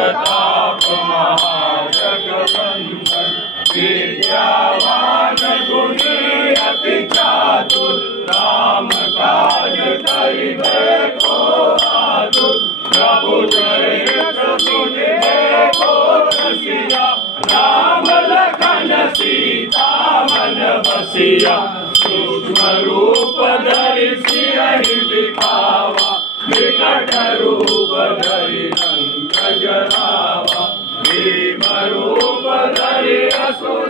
प्रताप महाजगवंदन विद्यावान गुणी अति चातुर राम काज करिबे को आतुर प्रभु चरित्र सुनिबे को रसिया राम लखन सीता मन बसिया सूक्ष्म रूप धरि सियहि दिखावा विकट रूप धरि लंक जरावा भीम रूप धरि असुर